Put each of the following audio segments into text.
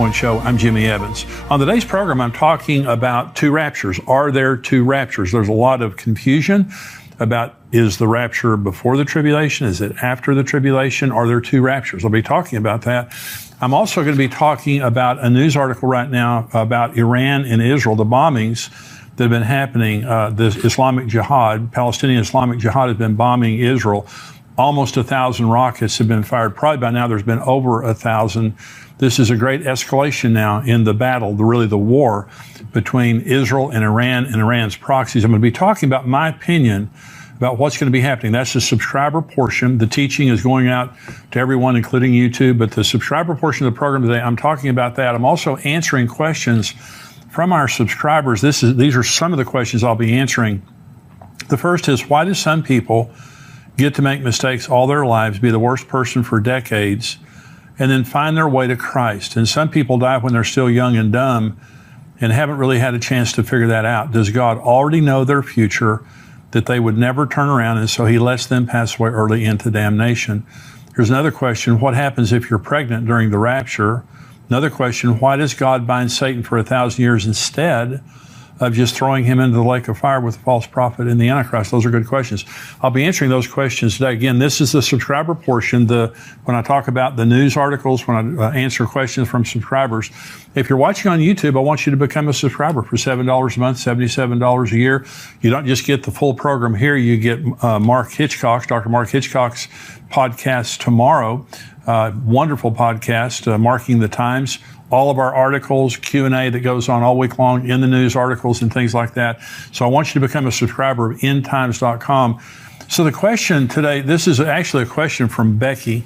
Point Show. I'm Jimmy Evans. On today's program, I'm talking about two raptures. Are there two raptures? There's a lot of confusion about, is the rapture before the tribulation? Is it after the tribulation? Are there two raptures? I'll be talking about that. I'm also going to be talking about a news article right now about Iran and Israel, the bombings that have been happening. The Islamic Jihad, Palestinian Islamic Jihad, has been bombing Israel. Almost 1,000 rockets have been fired. Probably by now there's been over 1,000. This is a great escalation now in the battle, really the war between Israel and Iran's proxies. I'm going to be talking about my opinion about what's going to be happening. That's the subscriber portion. The teaching is going out to everyone, including YouTube, but the subscriber portion of the program today, I'm talking about that. I'm also answering questions from our subscribers. These are some of the questions I'll be answering. The first is, why do some people get to make mistakes all their lives, be the worst person for decades, and then find their way to Christ? And some people die when they're still young and dumb and haven't really had a chance to figure that out. Does God already know their future, that they would never turn around, and so he lets them pass away early into damnation? Here's another question. What happens if you're pregnant during the rapture? Another question. Why does God bind Satan for 1,000 years instead of just throwing him into the lake of fire with the false prophet and the Antichrist? Those are good questions. I'll be answering those questions today. Again, this is the subscriber portion. When I talk about the news articles, when I answer questions from subscribers. If you're watching on YouTube, I want you to become a subscriber for $7 a month, $77 a year. You don't just get the full program here. You get Dr. Mark Hitchcock's podcast tomorrow. Wonderful podcast, Marking the Times. All of our articles, Q&A that goes on all week long in the news articles and things like that. So I want you to become a subscriber of endtimes.com. So the question today, this is actually a question from Becky.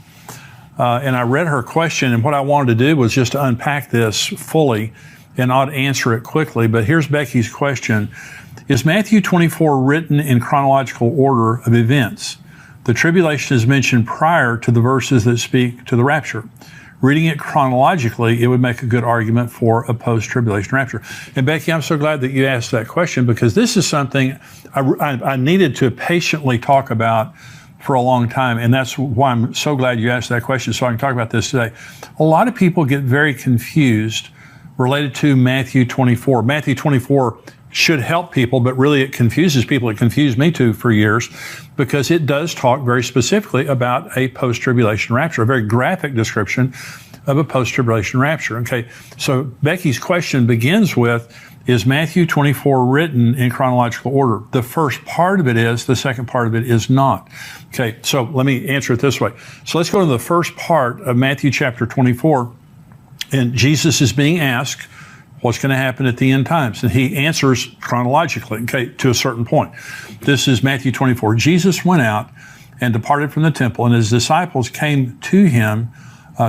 And I read her question, and what I wanted to do was just to unpack this fully and not answer it quickly. But here's Becky's question. Is Matthew 24 written in chronological order of events? The tribulation is mentioned prior to the verses that speak to the rapture. Reading it chronologically, it would make a good argument for a post-tribulation rapture. And Becky, I'm so glad that you asked that question, because this is something I needed to patiently talk about for a long time. And that's why I'm so glad you asked that question, so I can talk about this today. A lot of people get very confused related to Matthew 24. Matthew 24 should help people, but really it confuses people. It confused me too for years, because it does talk very specifically about a post-tribulation rapture, a very graphic description of a post-tribulation rapture. Okay, so Becky's question begins with, is Matthew 24 written in chronological order? The first part of it is, the second part of it is not. Okay, so let me answer it this way. So let's go to the first part of Matthew chapter 24, and Jesus is being asked, what's going to happen at the end times? And he answers chronologically, okay, to a certain point. This is Matthew 24. Jesus went out and departed from the temple, and his disciples came to him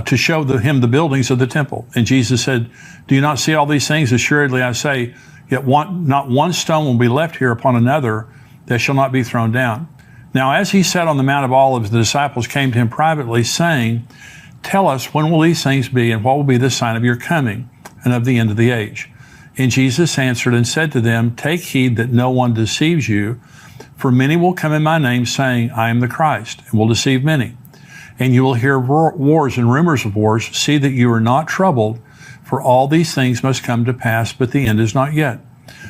to show him the buildings of the temple. And Jesus said, do you not see all these things? Assuredly I say, yet not one stone will be left here upon another that shall not be thrown down. Now as he sat on the Mount of Olives, the disciples came to him privately, saying, tell us, when will these things be, and what will be the sign of your coming and of the end of the age? And Jesus answered and said to them, take heed that no one deceives you, for many will come in my name, saying, I am the Christ, and will deceive many. And you will hear wars and rumors of wars. See that you are not troubled, for all these things must come to pass, but the end is not yet.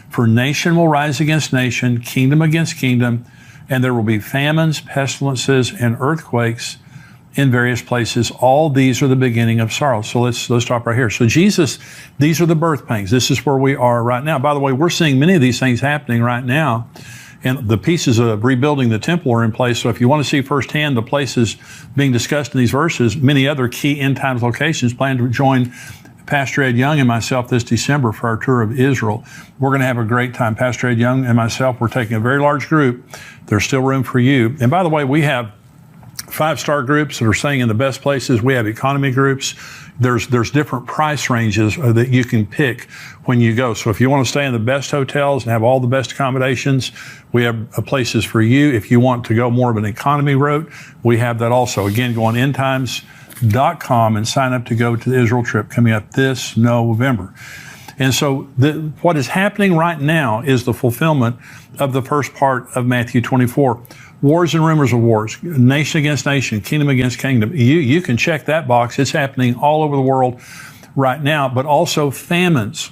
For nation will rise against nation, kingdom against kingdom, and there will be famines, pestilences, and earthquakes in various places. All these are the beginning of sorrow. So let's stop right here. So Jesus, these are the birth pangs. This is where we are right now. By the way, we're seeing many of these things happening right now, and the pieces of rebuilding the temple are in place. So if you want to see firsthand the places being discussed in these verses, many other key end times locations, plan to join Pastor Ed Young and myself this December for our tour of Israel. We're going to have a great time. Pastor Ed Young and myself, we're taking a very large group. There's still room for you. And by the way, we have 5-star groups that are staying in the best places. We have economy groups. There's different price ranges that you can pick when you go. So if you want to stay in the best hotels and have all the best accommodations, we have places for you. If you want to go more of an economy route, we have that also. Again, go on endtimes.com and sign up to go to the Israel trip coming up this November. And so what is happening right now is the fulfillment of the first part of Matthew 24. Wars and rumors of wars, nation against nation, kingdom against kingdom. You can check that box. It's happening all over the world right now, but also famines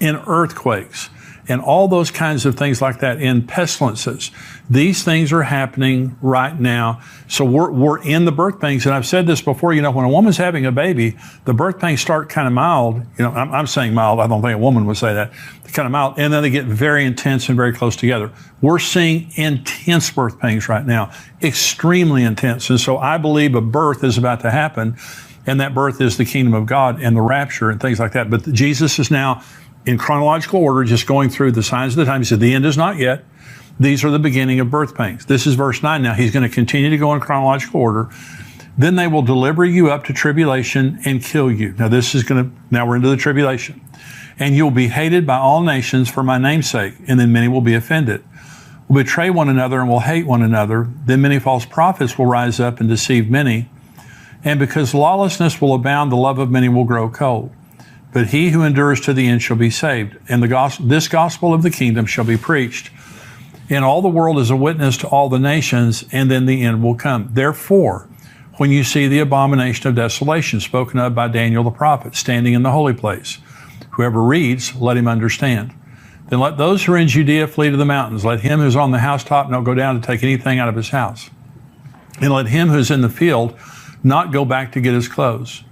and earthquakes and all those kinds of things like that, in pestilences. These things are happening right now. So we're in the birth pains. And I've said this before, when a woman's having a baby, the birth pains start kind of mild. I'm saying mild. I don't think a woman would say that. They're kind of mild. And then they get very intense and very close together. We're seeing intense birth pains right now, extremely intense. And so I believe a birth is about to happen. And that birth is the kingdom of God and the rapture and things like that. But Jesus is now, in chronological order, just going through the signs of the time. He said, the end is not yet. These are the beginning of birth pains. This is verse 9 now. He's going to continue to go in chronological order. Then they will deliver you up to tribulation and kill you. Now we're into the tribulation. And you'll be hated by all nations for my name's sake. And then many will be offended. Will betray one another and will hate one another. Then many false prophets will rise up and deceive many. And because lawlessness will abound, the love of many will grow cold. But he who endures to the end shall be saved. And this gospel of the kingdom shall be preached in all the world as a witness to all the nations, and then the end will come. Therefore, when you see the abomination of desolation spoken of by Daniel the prophet standing in the holy place, whoever reads, let him understand. Then let those who are in Judea flee to the mountains. Let him who's on the housetop not go down to take anything out of his house. And let him who's in the field not go back to get his clothes.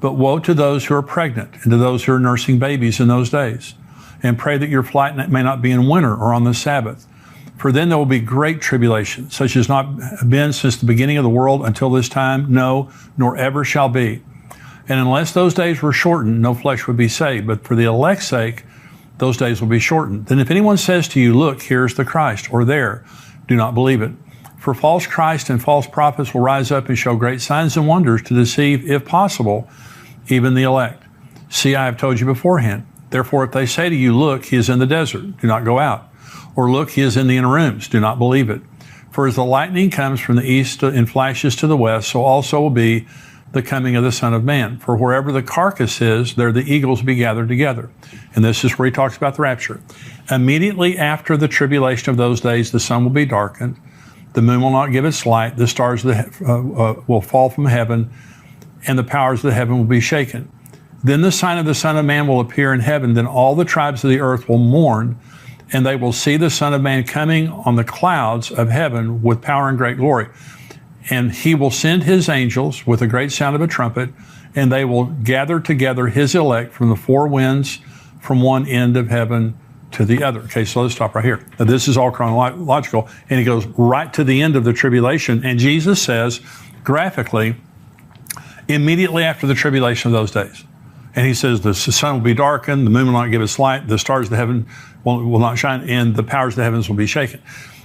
But woe to those who are pregnant and to those who are nursing babies in those days. And pray that your flight may not be in winter or on the Sabbath. For then there will be great tribulation, such as not been since the beginning of the world until this time, no, nor ever shall be. And unless those days were shortened, no flesh would be saved. But for the elect's sake, those days will be shortened. Then if anyone says to you, look, here's the Christ, or there, do not believe it. For false Christ and false prophets will rise up and show great signs and wonders to deceive, if possible, even the elect. See, I have told you beforehand. Therefore, if they say to you, look, he is in the desert, do not go out. Or look, he is in the inner rooms, do not believe it. For as the lightning comes from the east and flashes to the west, so also will be the coming of the Son of Man. For wherever the carcass is, there the eagles will be gathered together. And this is where he talks about the rapture. Immediately after the tribulation of those days, the sun will be darkened, the moon will not give its light, the stars will fall from heaven, and the powers of the heaven will be shaken. Then the sign of the Son of Man will appear in heaven. Then all the tribes of the earth will mourn, and they will see the Son of Man coming on the clouds of heaven with power and great glory. And he will send his angels with a great sound of a trumpet, and they will gather together his elect from the four winds, from one end of heaven to the other. Okay, so let's stop right here. Now, this is all chronological, and he goes right to the end of the tribulation. And Jesus says, graphically, immediately after the tribulation of those days. And he says the sun will be darkened, the moon will not give its light, the stars of the heaven will not shine, and the powers of the heavens will be shaken.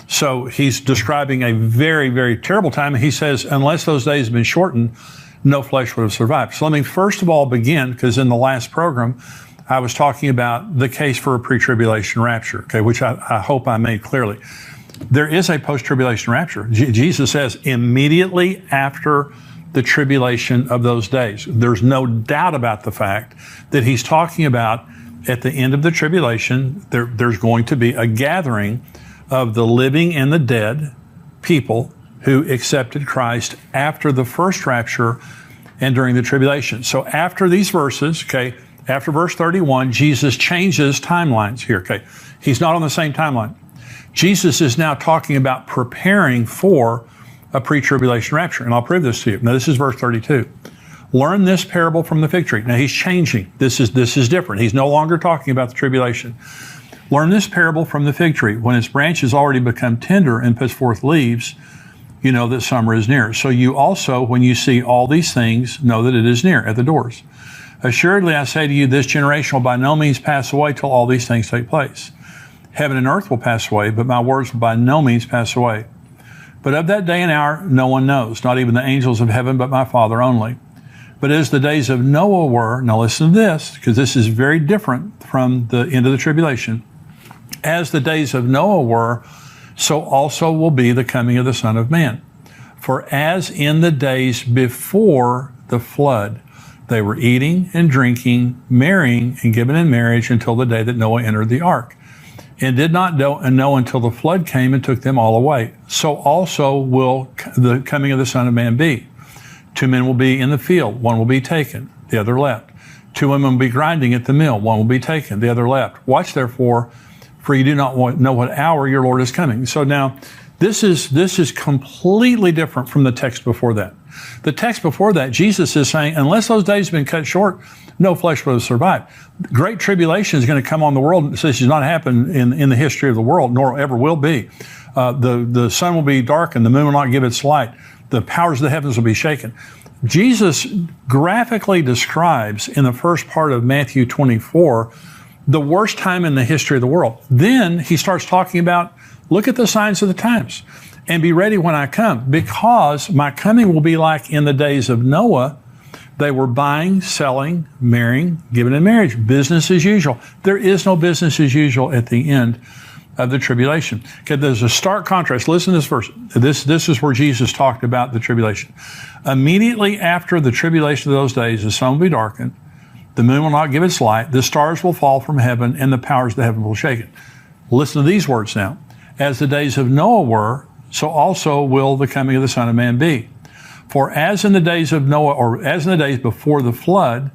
So he's describing a very, very terrible time. And he says, unless those days have been shortened, no flesh would have survived. So let me first of all begin, because in the last program, I was talking about the case for a pre-tribulation rapture, okay, which I hope I made clearly. There is a post-tribulation rapture. Jesus says immediately after the tribulation of those days. There's no doubt about the fact that he's talking about at the end of the tribulation, there's going to be a gathering of the living and the dead people who accepted Christ after the first rapture and during the tribulation. So after these verses, okay, after verse 31, Jesus changes timelines here, okay? He's not on the same timeline. Jesus is now talking about preparing for a pre-tribulation rapture. And I'll prove this to you. Now, this is verse 32. Learn this parable from the fig tree. Now, he's changing. This is different. He's no longer talking about the tribulation. Learn this parable from the fig tree. When its branch has already become tender and puts forth leaves, you know that summer is near. So you also, when you see all these things, know that it is near at the doors. Assuredly, I say to you, this generation will by no means pass away till all these things take place. Heaven and earth will pass away, but my words will by no means pass away. But of that day and hour, no one knows, not even the angels of heaven, but my Father only. But as the days of Noah were, now listen to this, because this is very different from the end of the tribulation. As the days of Noah were, so also will be the coming of the Son of Man. For as in the days before the flood, they were eating and drinking, marrying and given in marriage until the day that Noah entered the ark, and did not know until the flood came and took them all away. So also will the coming of the Son of Man be. 2 men will be in the field, one will be taken, the other left. Two women will be grinding at the mill. One will be taken, the other left. Watch therefore, for you do not know what hour your Lord is coming. So now, this is completely different from the text before that. The text before that, Jesus is saying, unless those days have been cut short, no flesh will survive. Great tribulation is going to come on the world. This has not happened in the history of the world, nor ever will be. The sun will be darkened, the moon will not give its light. The powers of the heavens will be shaken. Jesus graphically describes in the first part of Matthew 24 the worst time in the history of the world. Then he starts talking about, look at the signs of the times and be ready when I come, because my coming will be like in the days of Noah. They were buying, selling, marrying, giving in marriage, business as usual. There is no business as usual at the end of the tribulation. Okay, there's a stark contrast. Listen to this verse. This is where Jesus talked about the tribulation. Immediately after the tribulation of those days, the sun will be darkened, the moon will not give its light, the stars will fall from heaven, and the powers of the heaven will shake it. Listen to these words now. As the days of Noah were, so also will the coming of the Son of Man be. For as in the days of Noah, or as in the days before the flood,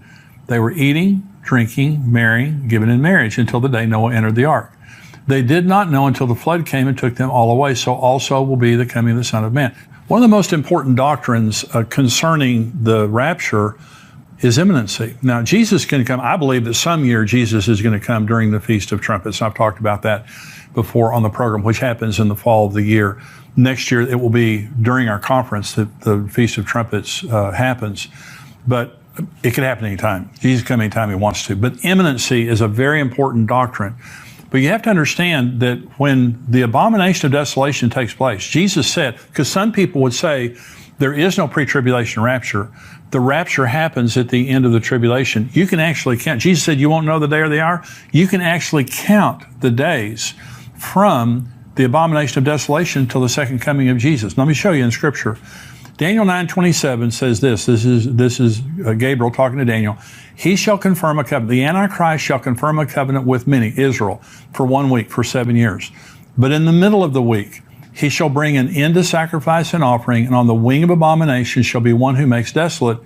they were eating, drinking, marrying, giving in marriage, until the day Noah entered the ark. They did not know until the flood came and took them all away. So also will be the coming of the Son of Man. One of the most important doctrines concerning the rapture is imminency. Now, Jesus is going to come. I believe that some year Jesus is going to come during the Feast of Trumpets. I've talked about that before on the program, which happens in the fall of the year. Next year, it will be during our conference that the Feast of Trumpets happens. But it could happen anytime. Jesus can come anytime he wants to. But imminency is a very important doctrine. But you have to understand that when the abomination of desolation takes place, Jesus said, because some people would say there is no pre-tribulation rapture. The rapture happens at the end of the tribulation. You can actually count. Jesus said you won't know the day or the hour. You can actually count the days from the abomination of desolation until the second coming of Jesus. Let me show you in Scripture. Daniel 9:27 says this. This is Gabriel talking to Daniel. He shall confirm a covenant. The Antichrist shall confirm a covenant with many, Israel, for 1 week, for 7 years. But in the middle of the week, he shall bring an end to sacrifice and offering, and on the wing of abomination shall be one who makes desolate,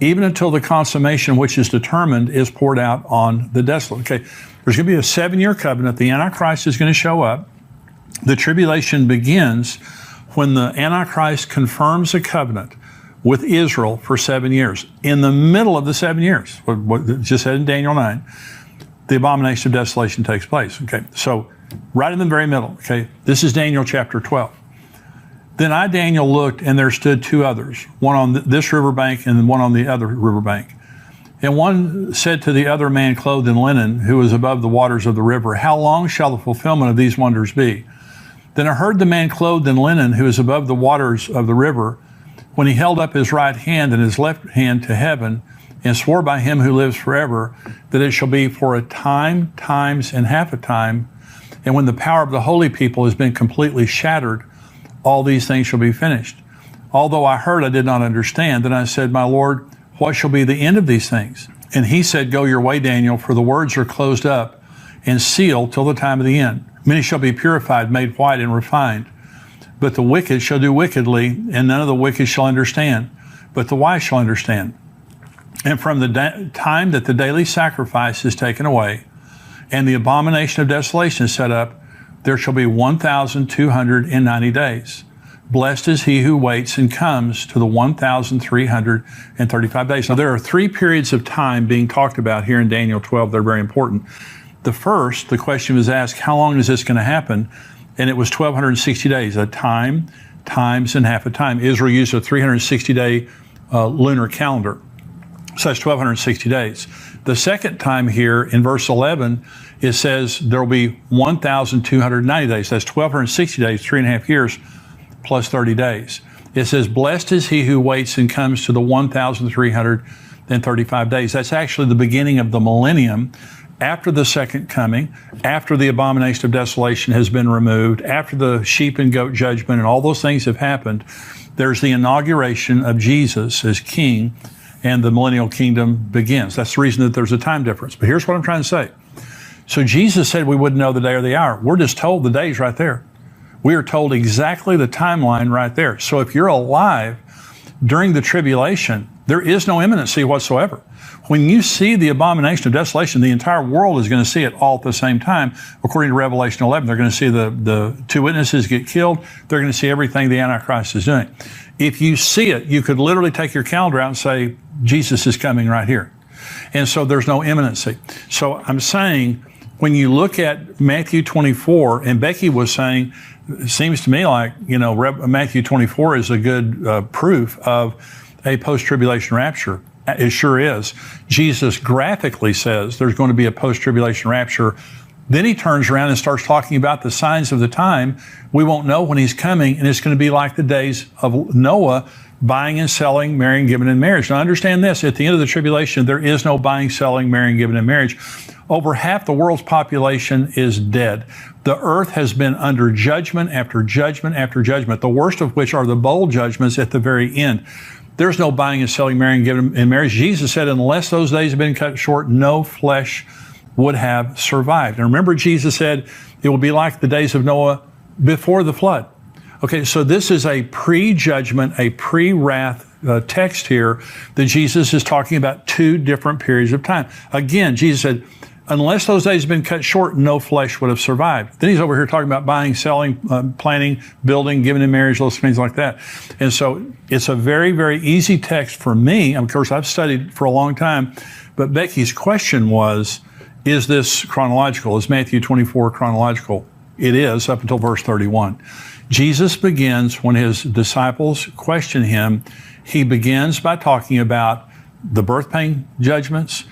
even until the consummation which is determined is poured out on the desolate. Okay, there's going to be a 7-year covenant. The Antichrist is going to show up. The tribulation begins when the Antichrist confirms a covenant with Israel for 7 years. In the middle of the 7 years, what it just said in Daniel 9, the abomination of desolation takes place. Okay, so right in the very middle. Okay, this is Daniel chapter 12. Then I, Daniel, looked, and there stood 2 others, one on this riverbank and one on the other riverbank. And one said to the other man clothed in linen, who was above the waters of the river, how long shall the fulfillment of these wonders be? Then I heard the man clothed in linen, who is above the waters of the river, when he held up his right hand and his left hand to heaven, and swore by him who lives forever, that it shall be for a time, times, and half a time, and when the power of the holy people has been completely shattered, all these things shall be finished. Although I heard, I did not understand. Then I said, my Lord, what shall be the end of these things? And he said, go your way, Daniel, for the words are closed up and sealed till the time of the end. Many shall be purified, made white, and refined. But the wicked shall do wickedly, and none of the wicked shall understand, but the wise shall understand. And from the time that the daily sacrifice is taken away, and the abomination of desolation is set up, there shall be 1,290 days. Blessed is he who waits and comes to the 1,335 days. Now, there are 3 periods of time being talked about here in Daniel 12. They're very important. The first, the question was asked, how long is this going to happen? And it was 1,260 days, a time, times, and half a time. Israel used a 360-day lunar calendar. So that's 1,260 days. The second time here in verse 11, it says there will be 1,290 days. That's 1,260 days, 3.5 years, plus 30 days. It says, blessed is he who waits and comes to the 1,335 days. That's actually the beginning of the millennium, after the second coming, after the abomination of desolation has been removed, after the sheep and goat judgment and all those things have happened. There's the inauguration of Jesus as king, and the millennial kingdom begins. That's the reason that there's a time difference. But here's what I'm trying to say. So Jesus said we wouldn't know the day or the hour. We're just told the day's right there. We are told exactly the timeline right there. So if you're alive during the tribulation, There is no imminency whatsoever. When you see the abomination of desolation, the entire world is going to see it all at the same time. According to Revelation 11, they're going to see the two witnesses get killed. They're going to see everything the Antichrist is doing. If you see it, you could literally take your calendar out and say, Jesus is coming right here. And so there's no imminency. So I'm saying, when you look at Matthew 24, and Becky was saying, it seems to me like, Matthew 24 is a good proof of a post-tribulation rapture. It sure is. Jesus graphically says there's going to be a post-tribulation rapture. Then he turns around and starts talking about the signs of the time. We won't know when he's coming, and it's going to be like the days of Noah, buying and selling, marrying, giving in marriage. Now understand this, at the end of the tribulation, there is no buying, selling, marrying, giving in marriage. Over half the world's population is dead. The earth has been under judgment after judgment after judgment, the worst of which are the bowl judgments at the very end. There's no buying and selling, marrying, giving in marriage. Jesus said, unless those days have been cut short, no flesh would have survived. And remember, Jesus said, it will be like the days of Noah before the flood. Okay, so this is a pre-judgment, a pre-wrath text here that Jesus is talking about two different periods of time. Again, Jesus said, unless those days have been cut short, no flesh would have survived. Then he's over here talking about buying, selling, planning, building, giving in marriage, those things like that. And so it's a very, very easy text for me. Of course, I've studied for a long time, but Becky's question was, is this chronological? Is Matthew 24 chronological? It is, up until verse 31. Jesus begins, when his disciples question him, he begins by talking about the birth pain judgments,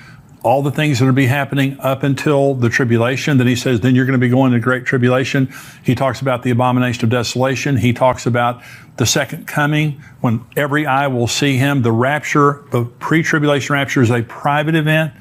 all the things that will be happening up until the tribulation. Then he says, then you're going to be going to great tribulation. He talks about the abomination of desolation. He talks about the second coming, when every eye will see him. The rapture, the pre-tribulation rapture, is a private event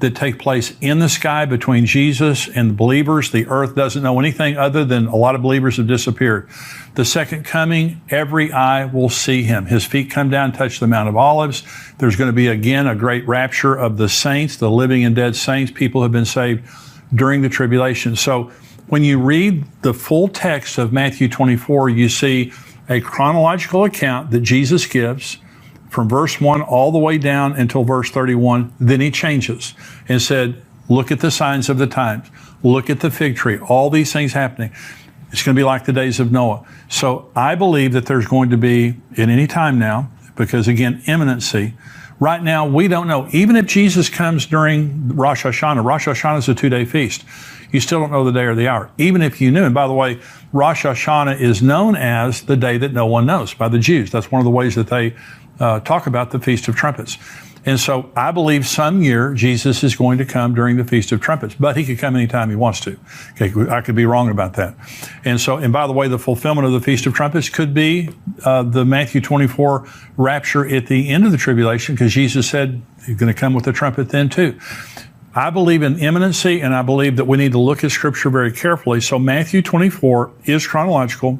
that take place in the sky between Jesus and the believers. The earth doesn't know anything other than a lot of believers have disappeared. The second coming, every eye will see him. His feet come down, touch the Mount of Olives. There's going to be again a great rapture of the saints, the living and dead saints. People have been saved during the tribulation. So when you read the full text of Matthew 24, you see a chronological account that Jesus gives from verse 1 all the way down until verse 31. Then he changes and said, look at the signs of the times. Look at the fig tree. All these things happening. It's going to be like the days of Noah. So I believe that there's going to be, at any time now, because again, imminency. Right now, we don't know. Even if Jesus comes during Rosh Hashanah is a 2-day feast. You still don't know the day or the hour. Even if you knew. And by the way, Rosh Hashanah is known as the day that no one knows by the Jews. That's one of the ways that they talk about the Feast of Trumpets. And so I believe some year Jesus is going to come during the Feast of Trumpets, but he could come anytime he wants to. Okay, I could be wrong about that. And by the way, the fulfillment of the Feast of Trumpets could be the Matthew 24 rapture at the end of the tribulation, because Jesus said he's going to come with a trumpet then too. I believe in imminency, and I believe that we need to look at Scripture very carefully. So Matthew 24 is chronological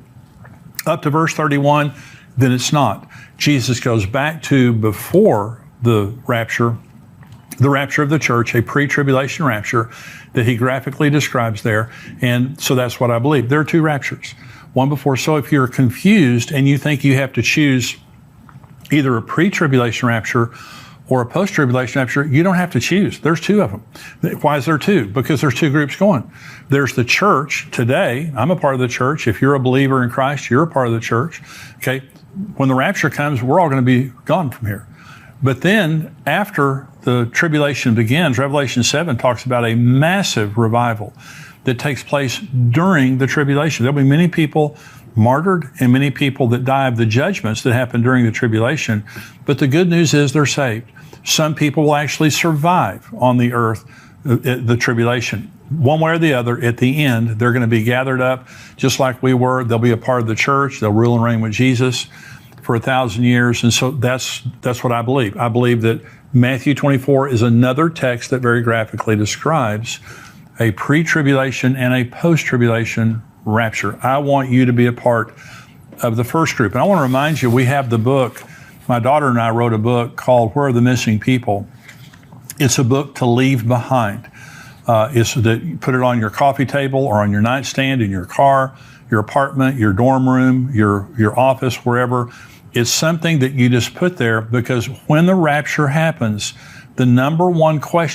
up to verse 31, then it's not. Jesus goes back to before the rapture of the church, a pre-tribulation rapture that he graphically describes there. And so that's what I believe. There are two raptures, one before. So if you're confused and you think you have to choose either a pre-tribulation rapture or a post-tribulation rapture, you don't have to choose. There's two of them. Why is there two? Because there's two groups going. There's the church today. I'm a part of the church. If you're a believer in Christ, you're a part of the church. Okay. When the rapture comes, we're all going to be gone from here. But then after the tribulation begins, Revelation 7 talks about a massive revival that takes place during the tribulation. There'll be many people martyred and many people that die of the judgments that happen during the tribulation. But the good news is they're saved. Some people will actually survive on the earth, the tribulation. One way or the other, at the end, they're going to be gathered up just like we were. They'll be a part of the church. They'll rule and reign with Jesus for 1,000 years. And so that's what I believe. I believe that Matthew 24 is another text that very graphically describes a pre-tribulation and a post-tribulation rapture. I want you to be a part of the first group. And I want to remind you, we have the book. My daughter and I wrote a book called Where Are the Missing People? It's a book to leave behind. It's that you put it on your coffee table or on your nightstand in your car, your apartment, your dorm room, your office, wherever. It's something that you just put there because when the rapture happens, the number one question